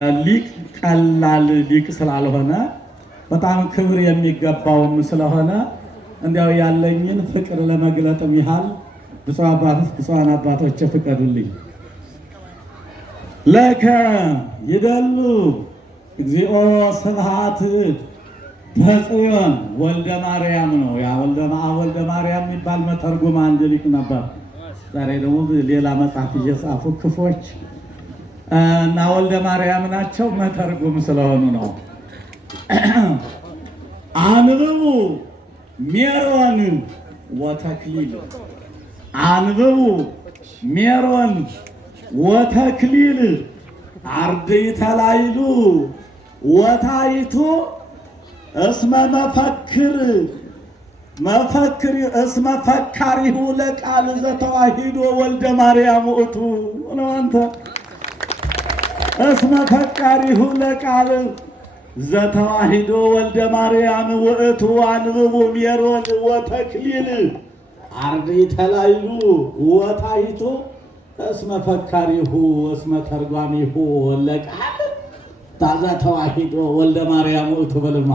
ሊቅ ቀላል ሊቅ ስላልሆነ በጣም ክብር የሚገባውም ስለሆነ እንዲያው ያለኝን ፍቅር ለመግለጥም ያህል ብፁዓን አባቶች ፍቀዱልኝ። ለከ ይደሉ እግዚኦ ስብሐት በጽዮን ወልደ ማርያም ነው። ያ ወልደ ማርያም የሚባል መተርጉም አንድ ሊቅ ነበር። ዛሬ ደግሞ ሌላ መጽሐፍ እየጻፉ ክፎች እና ወልደ ማርያም ናቸው። መተርጉም ስለሆኑ ነው። አንብቡ ሜሮን ወተክሊል፣ አንብቡ ሜሮን ወተክሊል አርድእተ ላይሉ ወታይቱ እስመ መፈክር እስመ ፈካሪሁ ለቃል ዘተዋሂዶ ወልደ ማርያም ውእቱ ነው። አንተ እስመ ፈካሪሁ ለቃል ዘተዋሂዶ ወልደ ማርያም ውእቱ አንብቡ ሜሮን ወተክሊል አርድእተ ላይሉ ወታይቱ እስመ ፈካሪሁ እስመ ተርጓሚሁ ለቃል ዘተዋሂዶ ወልደ ማርያም ውእቱ በልማ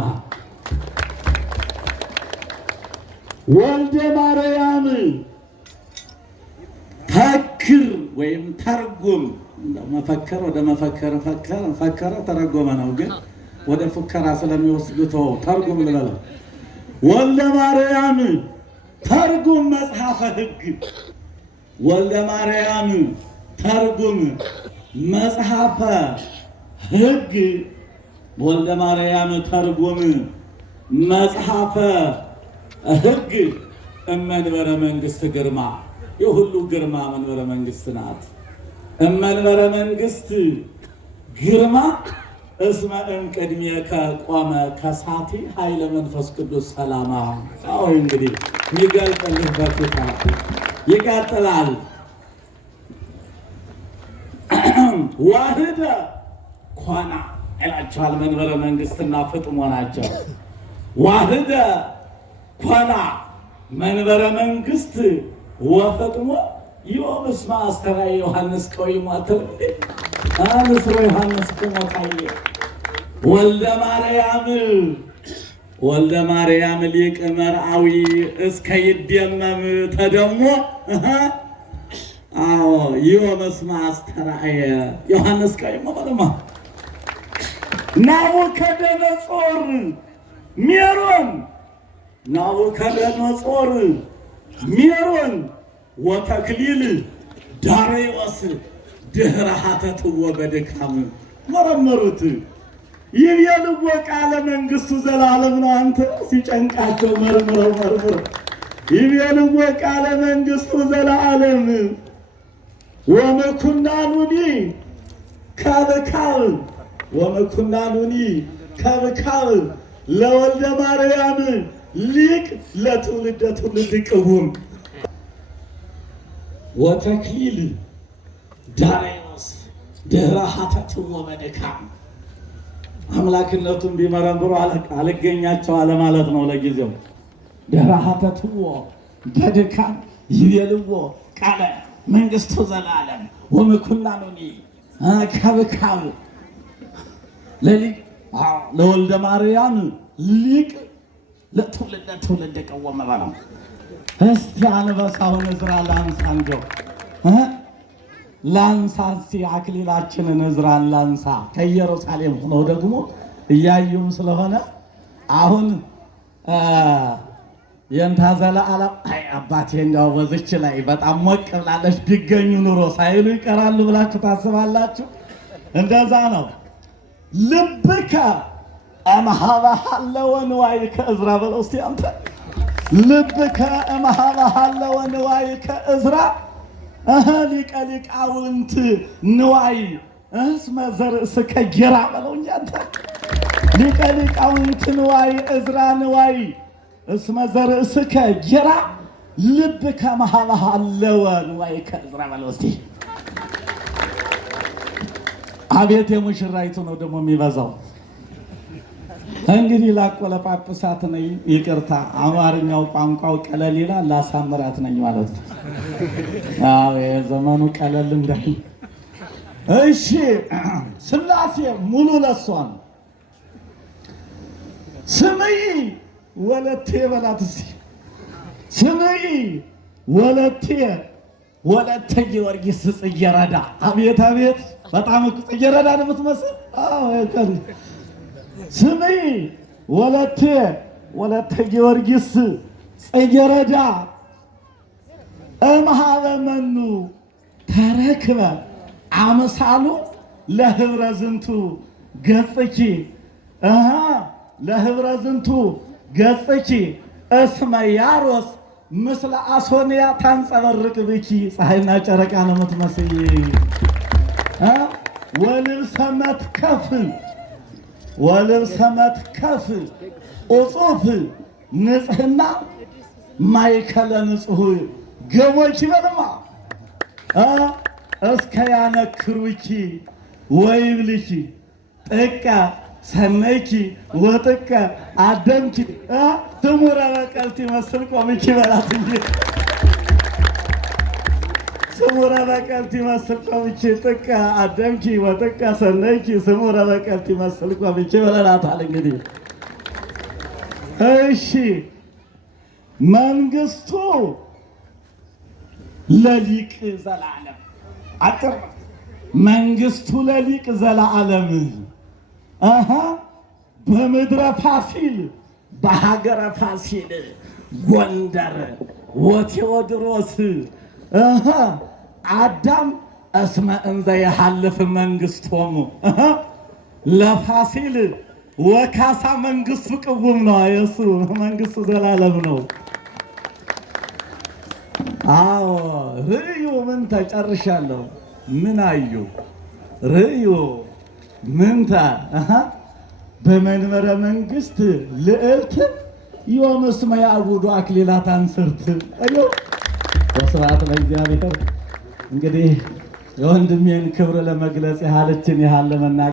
ወልደ ማርያም ፈክር ወይም ተርጉም። መፈከር ወደ መፈከር ፈከረ ተረጎመ ነው፣ ግን ወደ ፉከራ ስለሚወስዱተው ተርጉም ልበለው። ወልደ ማርያም ተርጉም መጽሐፈ ሕግ፣ ወልደ ማርያም ተርጉም መጽሐፈ ሕግ፣ ወልደ ማርያም ተርጉም መጽሐፈ ሕግ እመንበረ መንግስት ግርማ፣ የሁሉ ግርማ መንበረ መንግስት ናት። እመንበረ መንግስት ግርማ እስመ እምቅድሜከ ቆመ ከሳቲ ኃይለ መንፈስ ቅዱስ ሰላማ። አዎ እንግዲህ የሚገልጥልህ በፊታ ይቀጥላል። ዋህደ ኮና ይላቸዋል። መንበረ መንግስትና ፍጥሞ ናቸው። ዋህደ ኮና መንበረ መንግስት ወፍጥሞ ዮም እስመ አስተርአየ ዮሐንስ ቀዊሞ አንስሮ ዮሐንስ ከሞታየ ወልደ ማርያም ሊቅ መርአዊ እስከ ይደመም ተደሞ አዎ ዮም እስመ አስተርአየ ዮሐንስ ቀዊሞ በለማ ናቡከደነጾር ሜሮን ናቡከደነጾር ሜሮን ወተክሊል ዳርዮስ ድህረ ሀተትዎ በድካም መረመሩት። ይቤልዎ ቃለ መንግስቱ ዘላለም ነው። አንተ ሲጨንቃቸው መርምረው ይቤልዎ ቃለ መንግስቱ ዘላለም ወመኩናኑኒ ከብካብ ለወልደ ማርያም ሊቅ ለትውልደ ትውልድ ቅቡም ወተክሊል ዳርዮስ ድህረ ሀተትዎ በድካም። አምላክነቱን ቢመረምሩ አልገኛቸው አለ ማለት ነው። ለጊዜው ድህረ ሀተትዎ በድካም ይቤልዎ ቃለ መንግስቱ ዘላለም ወመኩናኑኒ ከብካብ ለወልደ ማርያም ሊቅ ለትውልደ ትውልድ ቅቡም በለው። እስቲ አንበሳውን እዝራ ላንሳ፣ እንጀው ላንሳ፣ እስቲ አክሊላችንን እዝራን ላንሳ። ከኢየሩሳሌም ሆነው ደግሞ እያዩም ስለሆነ አሁን የንታ ዘለዓለም አይ አባቴ እንዲያው በዝች ላይ በጣም ሞቅ ብላለች ቢገኙ ኑሮ ሳይሉ ይቀራሉ ብላችሁ ታስባላችሁ? እንደዛ ነው። ልብከ እምኀበ ሀለወ ንዋይከ እዝራ በለው እስቲ አንተ ልብከ እምኀበ ሀለወ ንዋይከ እዝራ ሊቀ ሊቃውንት ንዋይ እስመ ዘርእስከ ጌራ በለው እንጂ አንተ ሊቀ ሊቃውንት ንዋይ እዝራ ንዋይ እስመ ዘርእስከ ጌራ ልብከ እምኀበ ሀለወ ንዋይከ እዝራ በለው እስቲ። አቤት የሙሽራይቱ ነው ደግሞ የሚበዛው። እንግዲህ ላቆለ ጳጳሳት ነኝ፣ ይቅርታ አማርኛው ቋንቋው ቀለል ይላል፣ ላሳምራት ነኝ ማለት ነው። አዎ የዘመኑ ቀለል እንዳይ እሺ ስላሴ ሙሉ ለሷ ነው። ስምይ ወለቴ በላት እስኪ ስምይ ወለቴ ወለተ ጊዮርጊስ ጽጌረዳ። አቤት አቤት! በጣም እኮ ጽጌረዳ ነው የምትመስል። ስምይ ወለቴ ወለተ ጊዮርጊስ ጽጌረዳ እምኀበ መኑ ተረክበ አምሳሉ ለህብረ ዝንቱ ገጽኪ ለህብረ ዝንቱ ገጽኪ እስመ ያሮስ ምስለ አሶንያ ታንጸበርቅ ብኪ። ፀሐይና ጨረቃ ነው የምትመስይ። ወልብሰ መትከፍ ወልብሰ መትከፍ ኡጹፍ ንጽሕና ማእከለ ንጹሕ ገቦች በልማ እስከ ያነክሩኪ ወይብልኪ ጥቀ ሰነይኪ ወጥቀ አደምኪ ትሙረ በቀልቲ መስል ቆምኪ በላት እንጂ ስሙረ በቀልቲ መስል ቆምኪ ጥቀ አደምኪ ወጥቀ ሰነይኪ ስሙረ በቀልቲ መስል ቆምኪ በላታል። እንግዲህ እሺ መንግስቱ ለሊቅ ዘላለም አጥር መንግስቱ ለሊቅ ዘላለም በምድረ ፋሲል በሀገረ ፋሲል ጎንደር ወቴዎድሮስ አዳም እስመ እንዘ የሐልፍ መንግስቶሙ ለፋሲል ወካሳ መንግስቱ ቅቡም ነው። የሱ መንግስቱ ዘላለም ነው። አዎ ርእዩ ምን ተጨርሻለሁ። ምን አዩ ርእዩ ምንታ በመንበረ መንግስት ልዕልት ዮም እስመ ያዕቡዱ አክሊላት አንስርት። አዮ በስርዓት ለእግዚአብሔር። እንግዲህ የወንድሜን ክብር ለመግለጽ ያህልችን ያህል ለመናገር